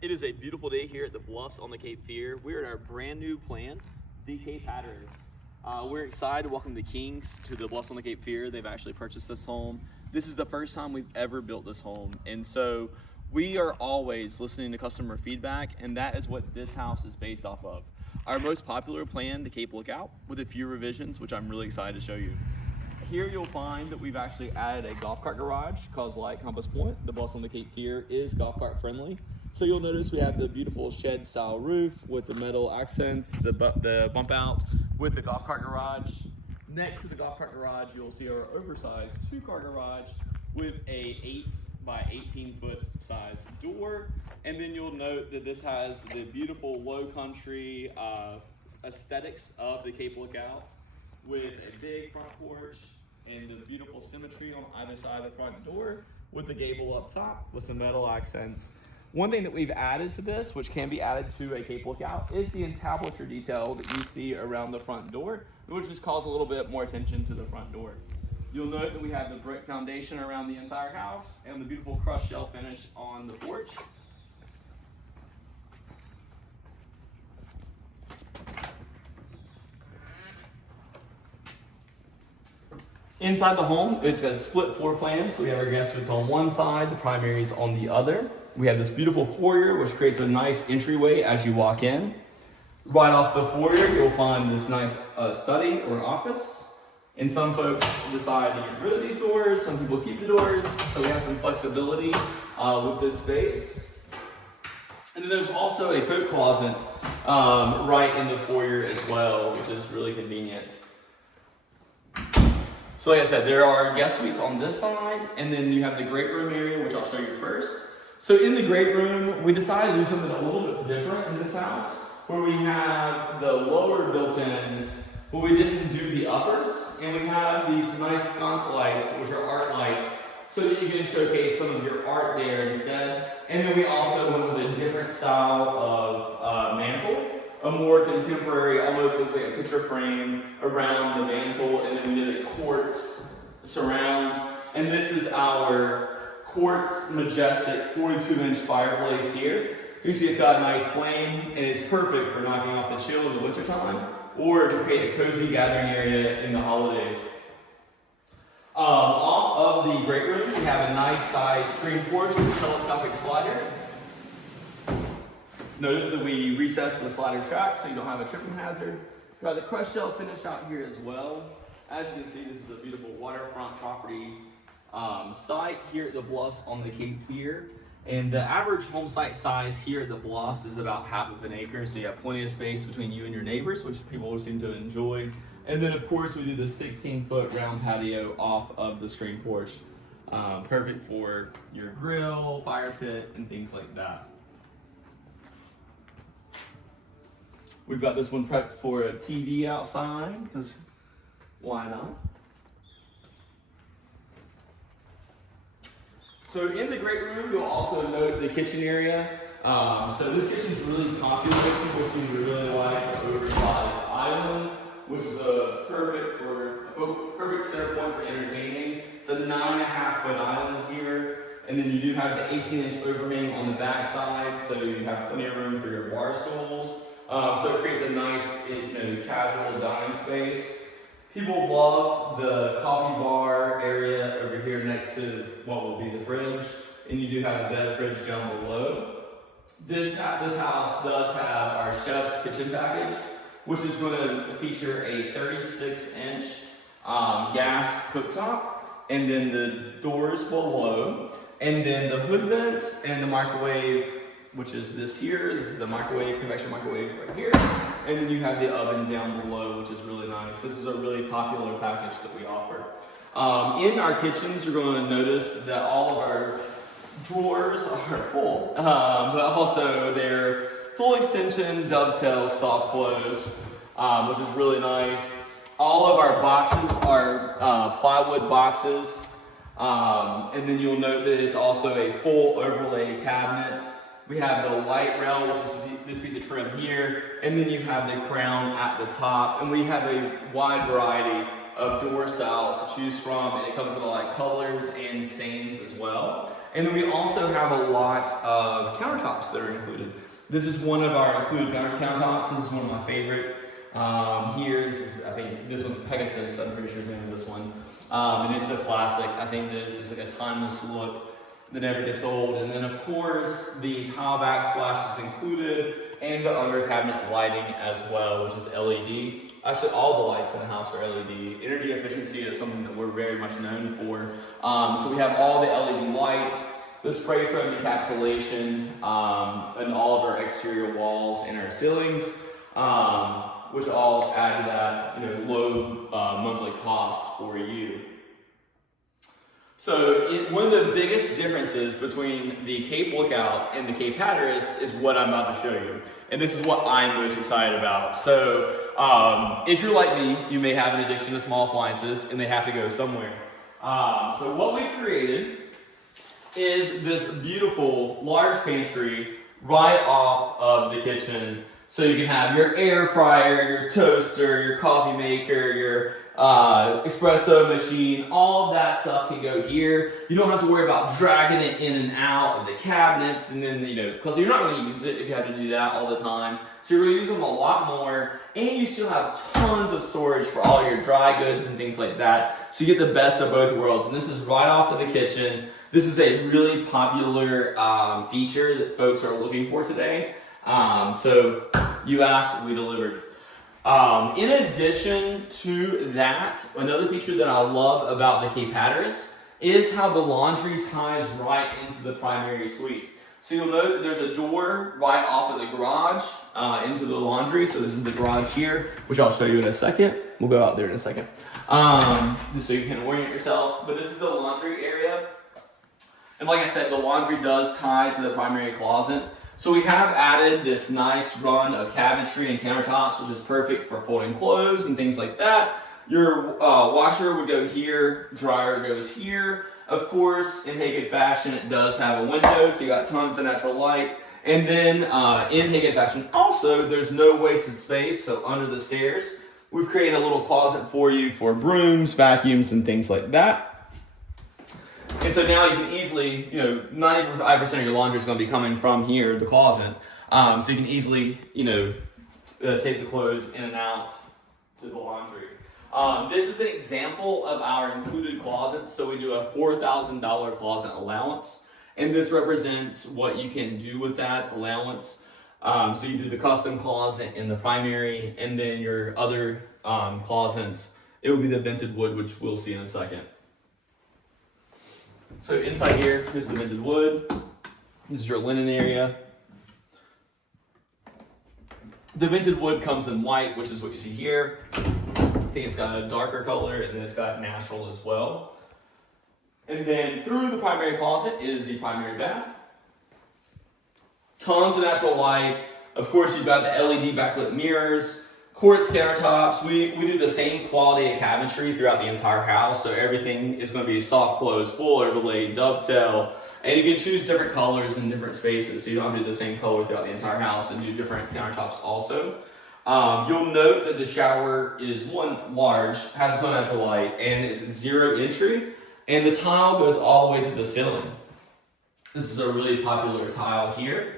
It is a beautiful day here at the Bluffs on the Cape Fear. We're at our brand new plan, the Cape Hatteras. We're excited to welcome the Kings to the Bluffs on the Cape Fear. They've actually purchased this home. This is the first time we've ever built this home. And so we are always listening to customer feedback, and that is what this house is based off of. Our most popular plan, the Cape Lookout, with a few revisions, which I'm really excited to show you. Here you'll find that we've actually added a golf cart garage, because like Compass Point, the Bluffs on the Cape Fear is golf cart friendly. So you'll notice we have the beautiful shed style roof with the metal accents, the bump out with the golf cart garage. Next to the golf cart garage, you'll see our oversized 2-car garage with a 8 by 18 foot size door. And then you'll note that this has the beautiful low country aesthetics of the Cape Lookout with a big front porch and the beautiful symmetry on either side of the front door with the gable up top with some metal accents. One thing that we've added to this, which can be added to a Cape Lookout, is the entablature detail that you see around the front door, which just calls a little bit more attention to the front door. You'll note that we have the brick foundation around the entire house and the beautiful crushed shell finish on the porch. Inside the home, it's got a split floor plan, so we have our guest suites on one side, the primary is on the other. We have this beautiful foyer, which creates a nice entryway as you walk in. Right off the foyer, you'll find this nice study or office. And some folks decide to get rid of these doors, some people keep the doors, so we have some flexibility with this space. And then there's also a coat closet right in the foyer as well, which is really convenient. So like I said, there are guest suites on this side, and then you have the great room area, which I'll show you first. So in the great room, we decided to do something a little bit different in this house, where we have the lower built-ins, but we didn't do the uppers, and we have these nice sconce lights, which are art lights, so that you can showcase some of your art there instead. And then we also went with a different style of mantle, a more contemporary, almost looks like a picture frame around the mantle, and then we did a quartz surround. And this is our quartz majestic 42-inch fireplace here. You see it's got a nice flame, and it's perfect for knocking off the chill in the wintertime, or to create a cozy gathering area in the holidays. Off of the great room, we have a nice size screen porch with a telescopic slider. Note that we recessed the slider track so you don't have a tripping hazard. We've got the crushed shell finish out here as well. As you can see, this is a beautiful waterfront property site here at the Bluffs on the Cape Fear. And the average home site size here at the Bluffs is about half of an acre, so you have plenty of space between you and your neighbors, which people seem to enjoy. And then of course we do the 16-foot round patio off of the screen porch. Perfect for your grill, fire pit, and things like that. We've got this one prepped for a TV outside, because why not? So in the great room, you'll also note the kitchen area. So this kitchen's really popular. People seem to really like the oversized island, which is a perfect center point for entertaining. It's a 9.5-foot island here. And then you do have the 18-inch overhang on the back side, so you have plenty of room for your bar stools. So it creates a nice, casual dining space. People love the coffee bar area over here next to what will be the fridge, and you do have a bed fridge down below. This house does have our chef's kitchen package, which is going to feature a 36-inch gas cooktop, and then the doors below, and then the hood vents and the microwave, which is this here. This is the microwave, convection microwave right here. And then you have the oven down below, which is really nice. This is a really popular package that we offer. In our kitchens, you're going to notice that all of our drawers are full, but also they're full extension, dovetail, soft close, which is really nice. All of our boxes are plywood boxes. And then you'll note that it's also a full overlay cabinet. We have the light rail, which is this piece of trim here, and then you have the crown at the top, and we have a wide variety of door styles to choose from, and it comes in a lot of colors and stains as well. And then we also have a lot of countertops that are included. This is one of our included countertops. This is one of my favorite. Here, I think this one's Pegasus, I'm pretty sure is the name of this one. And it's a classic. I think that it's like a timeless look that never gets old. And then of course, the tile backsplash is included and the under cabinet lighting as well, which is LED. Actually, all the lights in the house are LED. Energy efficiency is something that we're very much known for. So we have all the LED lights, the spray foam encapsulation, and all of our exterior walls and our ceilings, which all add to that low monthly cost for you. So one of the biggest differences between the Cape Lookout and the Cape Hatteras is what I'm about to show you. And this is what I'm most excited about. So if you're like me, you may have an addiction to small appliances and they have to go somewhere. So what we've created is this beautiful large pantry right off of the kitchen. So you can have your air fryer, your toaster, your coffee maker, your espresso machine, all of that stuff can go here. You don't have to worry about dragging it in and out of the cabinets, and then, because you're not going to use it if you have to do that all the time. So you're going to use them a lot more, and you still have tons of storage for all your dry goods and things like that. So you get the best of both worlds, and this is right off of the kitchen. This is a really popular feature that folks are looking for today. So you asked, we delivered. In addition to that, another feature that I love about the Cape Hatteras is how the laundry ties right into the primary suite. So you'll note that there's a door right off of the garage into the laundry. So this is the garage here, which I'll show you in a second. We'll go out there in a second, just so you can orient yourself. But this is the laundry area. And like I said, the laundry does tie to the primary closet. So we have added this nice run of cabinetry and countertops, which is perfect for folding clothes and things like that. Your washer would go here, dryer goes here. Of course, in Hagen fashion, it does have a window, so you got tons of natural light. And then in Hagen fashion, also, there's no wasted space, so under the stairs, we've created a little closet for you for brooms, vacuums, and things like that. And so now you can easily, 95% of your laundry is going to be coming from here, the closet. So you can easily, take the clothes in and out to the laundry. This is an example of our included closets. So we do a $4,000 closet allowance. And this represents what you can do with that allowance. So you do the custom closet in the primary, and then your other closets, it will be the vented wood, which we'll see in a second. So inside here, here's the vented wood. This is your linen area. The vented wood comes in white, which is what you see here. I think it's got a darker color, and then it's got natural as well. And then through the primary closet is the primary bath. Tons of natural light. Of course, you've got the LED backlit mirrors. Quartz countertops. We do the same quality of cabinetry throughout the entire house, so everything is going to be soft close, full overlay, dovetail, and you can choose different colors in different spaces, so you don't have to do the same color throughout the entire house and do different countertops also. You'll note that the shower is large, has its own natural light, and it's 0 entry, and the tile goes all the way to the ceiling. This is a really popular tile here.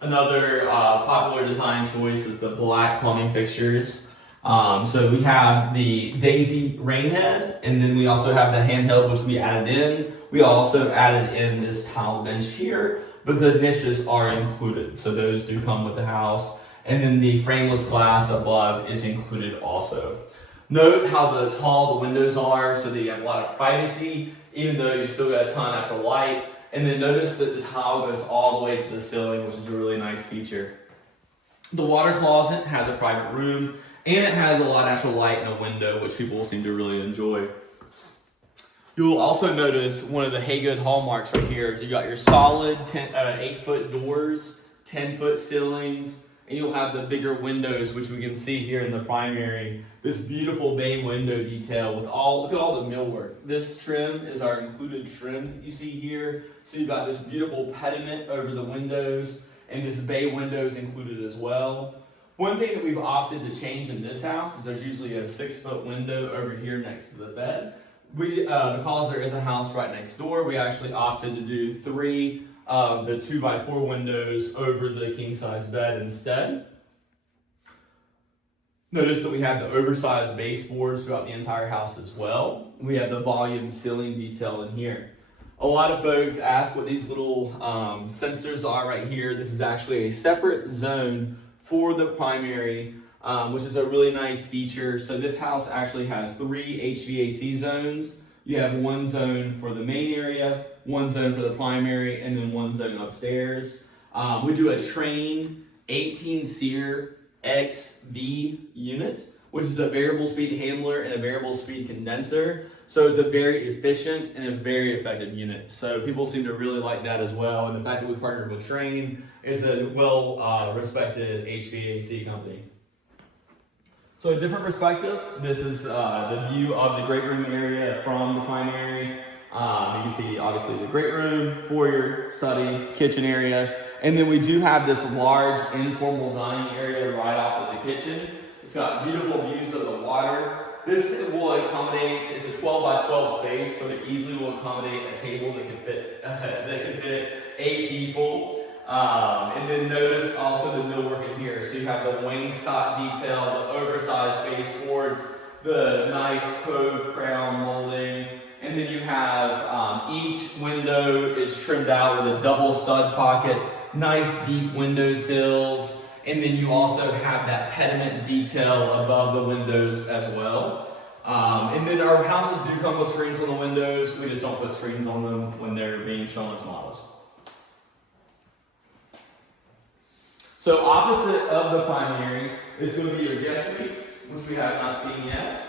Another popular design choice is the black plumbing fixtures. So we have the Daisy rain head, and then we also have the handheld, which we added in. We also added in this tile bench here, but the niches are included. So those do come with the house. And then the frameless glass above is included also. Note how tall the windows are, so that you have a lot of privacy, even though you still got a ton of natural light. And then notice that the tile goes all the way to the ceiling, which is a really nice feature. The water closet has a private room, and it has a lot of natural light and a window, which people seem to really enjoy. You'll also notice one of the Haygood hallmarks right here. So you got your solid 8-foot doors, 10-foot ceilings, and you'll have the bigger windows, which we can see here in the primary. This beautiful bay window detail with look at all the millwork. This trim is our included trim that you see here. So you've got this beautiful pediment over the windows, and this bay window is included as well. One thing that we've opted to change in this house is there's usually a 6-foot window over here next to the bed. because there is a house right next door, we actually opted to do 3 of the 2x4 windows over the king size bed instead. Notice that we have the oversized baseboards throughout the entire house as well. We have the volume ceiling detail in here. A lot of folks ask what these little sensors are right here. This is actually a separate zone for the primary, which is a really nice feature. So this house actually has 3 HVAC zones. You have 1 zone for the main area, 1 zone for the primary, and then 1 zone upstairs. We do a Train 18 SEER XV unit, which is a variable speed handler and a variable speed condenser. So it's a very efficient and a very effective unit. So people seem to really like that as well. And the fact that we partnered with Train is a well-respected HVAC company. So a different perspective, this is the view of the great room area from the primary. You can see obviously the great room, foyer, study, kitchen area. And then we do have this large informal dining area right off of the kitchen. It's got beautiful views of the water. This will accommodate, it's a 12 by 12 space, so it easily will accommodate a table that can fit 8 people. And then notice also the millwork in here. So you have the wainscot detail, the oversized baseboards, the nice cove crown molding, and then you have each window is trimmed out with a double stud pocket, nice deep window sills, and then you also have that pediment detail above the windows as well. And then our houses do come with screens on the windows. We just don't put screens on them when they're being shown as models. So opposite of the primary is going to be your guest suites, which we have not seen yet.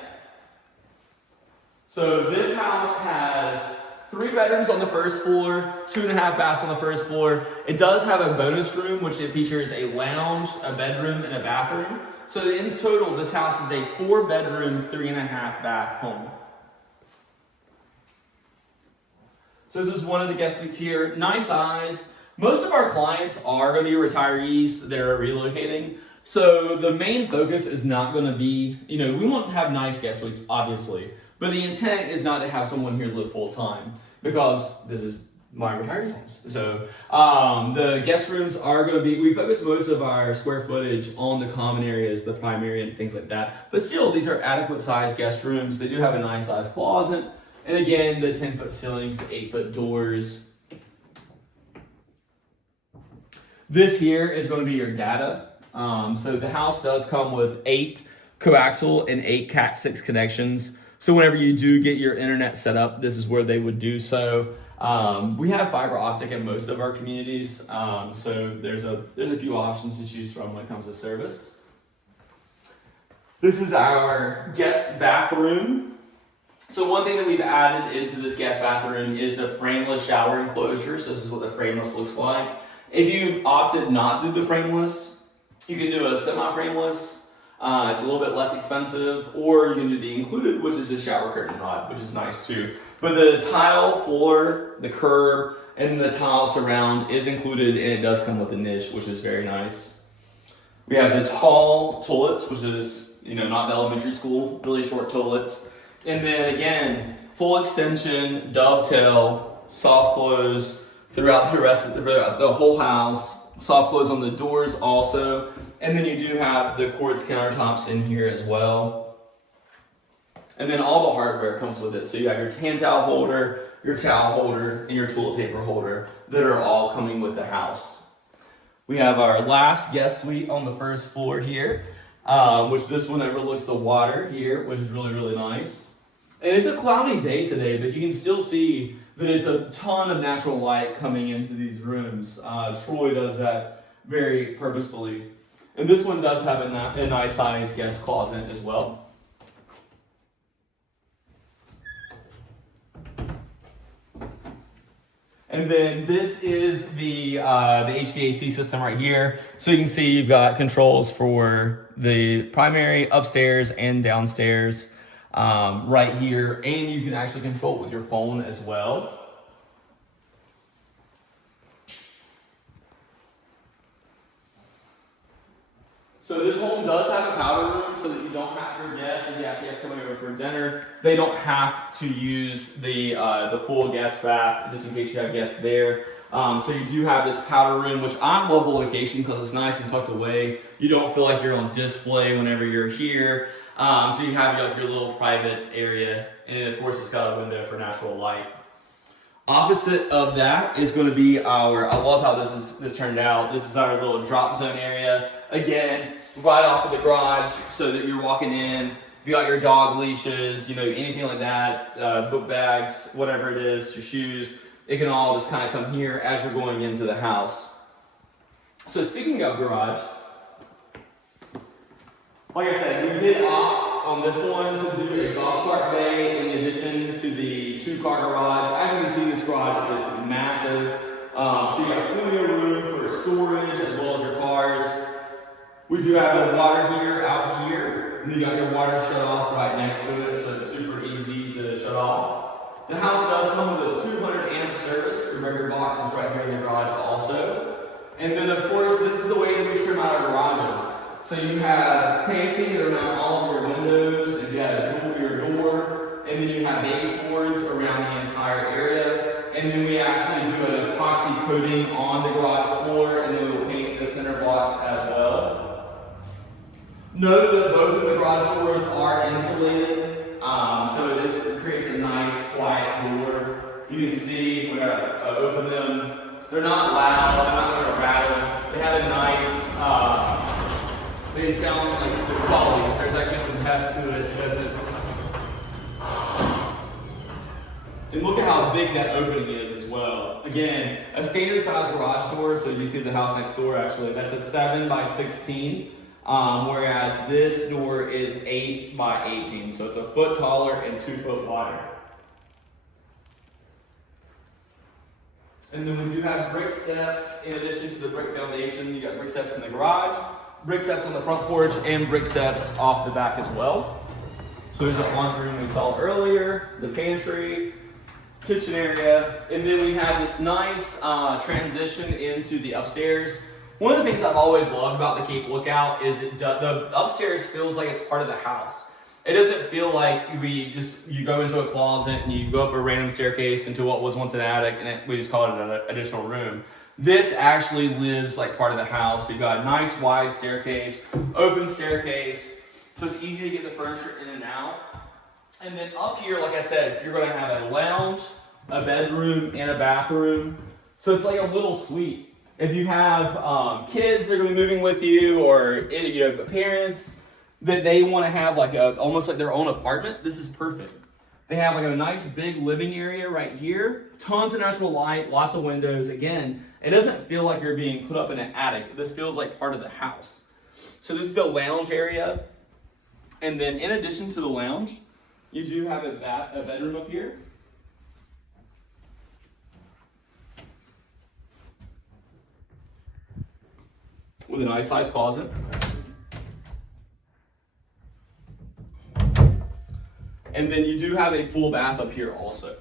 So this house has 3 bedrooms on the first floor, 2.5 baths on the first floor. It does have a bonus room, which it features a lounge, a bedroom, and a bathroom. So in total, this house is a 4-bedroom, 3.5 bath home. So this is one of the guest suites here. Nice size. Most of our clients are going to be retirees. They're relocating. So the main focus is not going to be, we want to have nice guest suites, obviously. But the intent is not to have someone here live full time, because this is my retirees' homes. So the guest rooms are going to be, we focus most of our square footage on the common areas, the primary and things like that. But still, these are adequate sized guest rooms. They do have a nice sized closet. And again, the 10-foot ceilings, the 8-foot doors. This here is going to be your data. So the house does come with 8 coaxial and 8 Cat6 connections. So whenever you do get your internet set up, this is where they would do so. We have fiber optic in most of our communities, so there's a few options to choose from when it comes to service. This is our guest bathroom. So one thing that we've added into this guest bathroom is the frameless shower enclosure. So this is what the frameless looks like. If you opted not to do the frameless, you can do a semi-frameless. It's a little bit less expensive, or you can do the included, which is a shower curtain rod, which is nice too. But the tile floor, the curb, and the tile surround is included, and it does come with a niche, which is very nice. We have the tall toilets, which is, not the elementary school, really short toilets. And then again, full extension, dovetail, soft close throughout the whole house. Soft close on the doors also. And then you do have the quartz countertops in here as well. And then all the hardware comes with it. So you have your hand towel holder, your towel holder, and your toilet paper holder that are all coming with the house. We have our last guest suite on the first floor here, which this one overlooks the water here, which is really, really nice. And it's a cloudy day today, but you can still see that it's a ton of natural light coming into these rooms. Troy does that very purposefully. And this one does have a nice size guest closet as well. And then this is the HVAC system right here. So you can see you've got controls for the primary, upstairs, and downstairs right here. And you can actually control it with your phone as well. So this home does have a powder room so that you don't have your guests, if you have guests coming over for dinner, they don't have to use the full guest bath just in case you have guests there. So you do have this powder room, which I love the location because it's nice and tucked away. You don't feel like you're on display whenever you're here. So you have your little private area, and of course it's got a window for natural light. Opposite of that is going to be our, I love how this turned out. This is our little drop zone area. Again, right off of the garage so that you're walking in. If you got your dog leashes, anything like that, book bags, whatever it is, your shoes, it can all just kind of come here as you're going into the house. So speaking of garage, like I said, we did opt on this one to do a golf cart bay in addition to the 2-car garage. As you can see, this garage is massive. So you got plenty of room for storage as well as your cars. We do have the water heater out here, and you got your water shut off right next to it, so it's super easy to shut off. The house does come with a 200 amp service. The regular box is right here in the garage also. And then of course, this is the way that we trim out our garages. So you have casing around all of your windows, and you have a door to your door, and then you have baseboards around the entire area. And then we actually do an epoxy coating on the garage floor, and then we will paint the center blocks as well. Note that both of the garage doors are insulated, so this creates a nice, quiet door. You can see when I open them, they're not loud, they're not going to rattle. They have a nice, they sound like good quality. So there's actually some heft to it. It doesn't. And look at how big that opening is as well. Again, a standard size garage door, so you see the house next door actually, that's a 7 by 16. Whereas this door is 8 by 18, so it's a foot taller and 2 foot wider. And then we do have brick steps in addition to the brick foundation. You got brick steps in the garage, brick steps on the front porch, and brick steps off the back as well. So there's the laundry room we saw earlier, the pantry, kitchen area, and then we have this nice transition into the upstairs. One of the things I've always loved about the Cape Lookout is the upstairs feels like it's part of the house. It doesn't feel like you go into a closet and you go up a random staircase into what was once an attic and we just call it an additional room. This actually lives like part of the house. So you've got a nice wide staircase, open staircase, so it's easy to get the furniture in and out. And then up here, like I said, you're going to have a lounge, a bedroom, and a bathroom. So it's like a little suite. If you have kids that are going to be moving with you, or parents that they want to have like almost like their own apartment, this is perfect. They have like a nice big living area right here, tons of natural light, lots of windows. Again, it doesn't feel like you're being put up in an attic. This feels like part of the house. So this is the lounge area, and then in addition to the lounge, you do have a bedroom up here. With a nice sized closet. And then you do have a full bath up here also.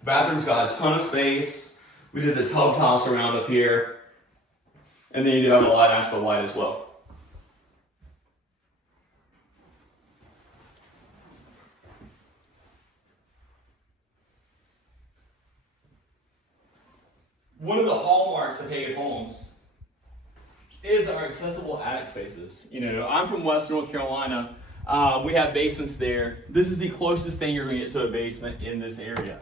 The bathroom's got a ton of space. We did the tub toss around up here. And then you do have a lot of natural light as well. One of the hallmarks of Hagen Homes is our accessible attic spaces. I'm from West North Carolina. We have basements there. This is the closest thing you're going to get to a basement in this area.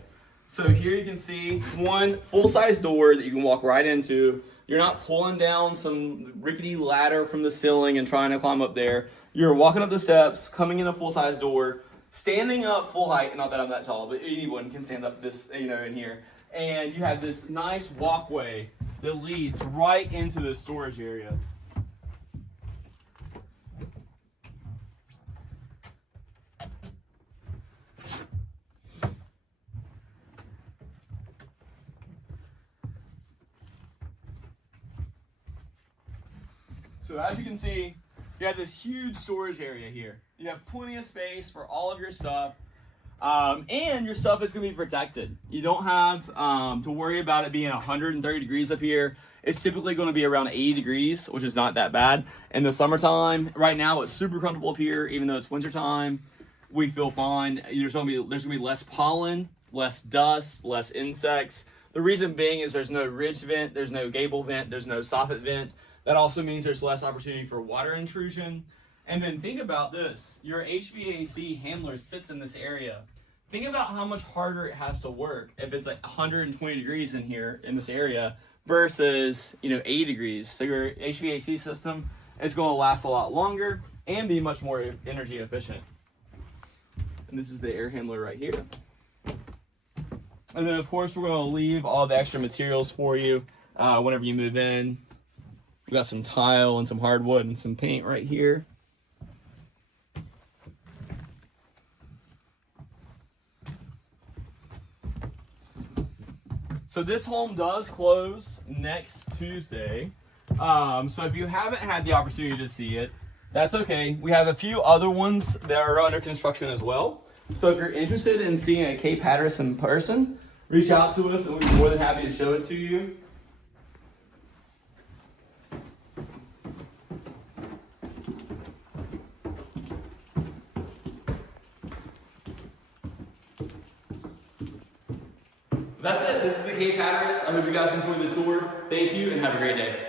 So here you can see one full-size door that you can walk right into. You're not pulling down some rickety ladder from the ceiling and trying to climb up there. You're walking up the steps, coming in a full-size door, standing up full height. Not that I'm that tall, but anyone can stand up this, in here. And you have this nice walkway that leads right into the storage area. So as you can see, you have this huge storage area here. You have plenty of space for all of your stuff. And your stuff is going to be protected. You don't have to worry about it being 130 degrees up here. It's typically going to be around 80 degrees, which is not that bad. In the summertime, right now it's super comfortable up here, even though it's wintertime. We feel fine. There's gonna be less pollen, less dust, less insects. The reason being is there's no ridge vent, there's no gable vent, there's no soffit vent. That also means there's less opportunity for water intrusion. And then think about this. Your HVAC handler sits in this area. Think about how much harder it has to work if it's like 120 degrees in here in this area versus 80 degrees. So your HVAC system is going to last a lot longer and be much more energy efficient. And this is the air handler right here. And then of course we're going to leave all the extra materials for you whenever you move in. We got some tile and some hardwood and some paint right here. So this home does close next Tuesday. So if you haven't had the opportunity to see it, that's okay. We have a few other ones that are under construction as well. So if you're interested in seeing a Cape Hatteras in person, reach out to us and we'd be more than happy to show it to you. That's it. This is the Cape Hatteras. I hope you guys enjoyed the tour. Thank you and have a great day.